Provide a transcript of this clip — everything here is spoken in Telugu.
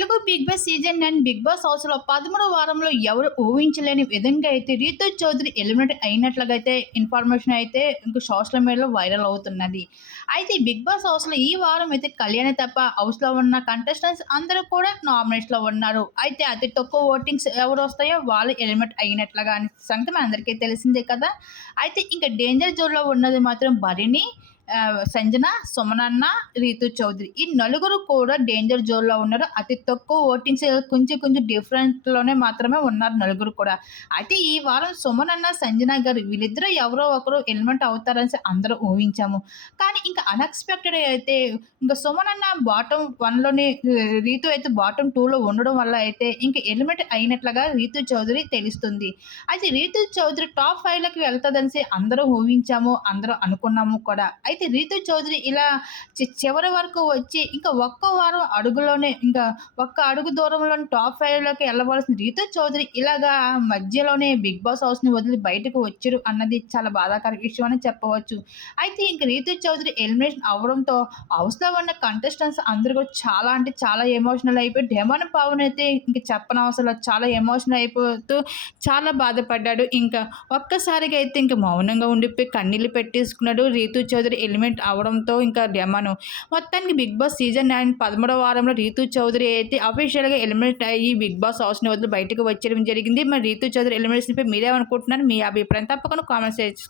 Telugu Bigg Boss season nine Bigg Boss హౌస్లో వారంలో ఎవరు ఊహించలేని విధంగా అయితే రీతు చౌదరి ఎలిమినేట్ అయినట్లుగా అయితే ఇన్ఫర్మేషన్ అయితే ఇంకా సోషల్ మీడియాలో వైరల్ అవుతున్నది. అయితే బిగ్ బాస్ హౌస్లో ఈ వారం అయితే కళ్యాణి తప్ప హౌస్లో ఉన్న కంటెస్టెంట్స్ అందరూ కూడా నామినేషన్లో ఉన్నారు. అయితే అతి తక్కువ ఓటింగ్స్ ఎవరు వస్తాయో వాళ్ళు ఎలిమినేట్ అయినట్లుగా అనే సంగతి మనందరికీ తెలిసిందే కదా. అయితే ఇంకా డేంజర్ జోన్లో ఉన్నది మాత్రం భరిణి సంజన సుమనన్న రీతు చౌదరి. ఈ నలుగురు కూడా డేంజర్ జోన్లో ఉన్నారు. అతి తక్కువ ఓటింగ్స్ కొంచెం కొంచెం డిఫరెంట్లోనే మాత్రమే ఉన్నారు నలుగురు కూడా. అయితే ఈ వారం సుమనన్న సంజన గారు వీళ్ళిద్దరూ ఎవరో ఒకరు ఎలిమెంట్ అవుతారని అందరూ ఊహించాము. కానీ ఇంకా అన్ఎక్స్పెక్టెడ్ అయితే ఇంకా సుమనన్న బాటమ్ వన్లోనే రీతు అయితే బాటమ్ టూలో ఉండడం వల్ల అయితే ఇంకా ఎలిమెంట్ అయినట్లుగా రీతు చౌదరి తెలుస్తుంది. అయితే రీతు చౌదరి టాప్ ఫైవ్లోకి వెళ్తుందనేసి అందరూ ఊహించాము అందరూ అనుకున్నాము కూడా. అయితే రీతు చౌదరి ఇలా చి- చివరి వరకు వచ్చి ఇంకా ఒక్క వారం అడుగులోనే ఇంకా ఒక్క అడుగు దూరంలో టాప్ ఫైవ్లోకి వెళ్ళవలసిన రీతు చౌదరి ఇలాగా మధ్యలోనే బిగ్ బాస్ హౌస్ని వదిలి బయటకు వచ్చారు అన్నది చాలా బాధాకర విషయం అని చెప్పవచ్చు. అయితే ఇంక రీతు చౌదరి ఎలిమినేషన్ అవడంతో హౌస్లో ఉన్న కంటెస్టెంట్స్ అందరూ కూడా చాలా అంటే చాలా ఎమోషనల్ అయిపోయి డెమన్ పవన్ అయితే ఇంక చెప్పనవసరం అవసరం చాలా ఎమోషనల్ అయిపోతూ చాలా బాధపడ్డాడు. ఇంకా ఒక్కసారిగా అయితే ఇంకా మౌనంగా ఉండిపోయి కన్నీళ్ళు పెట్టేసుకున్నాడు. రీతు చౌదరి ఎలిమెంట్ అవడంతో ఇంకా డెమను మొత్తానికి బిగ్ బాస్ సీజన్ నైన్ పదమూడవ వారంలో రీతు చౌదరి అయితే అఫీషియల్గా ఎలిమినేట్ అయ్యి బిగ్ బాస్ హౌస్ని వదిలి బయటకు వచ్చేయడం జరిగింది. మరి రీతు చౌదరి ఎలిమినేషన్పై మీరేమనుకుంటున్నారు? మీ అభిప్రాయం తప్పకుండా కామెంట్స్ చేసుకోండి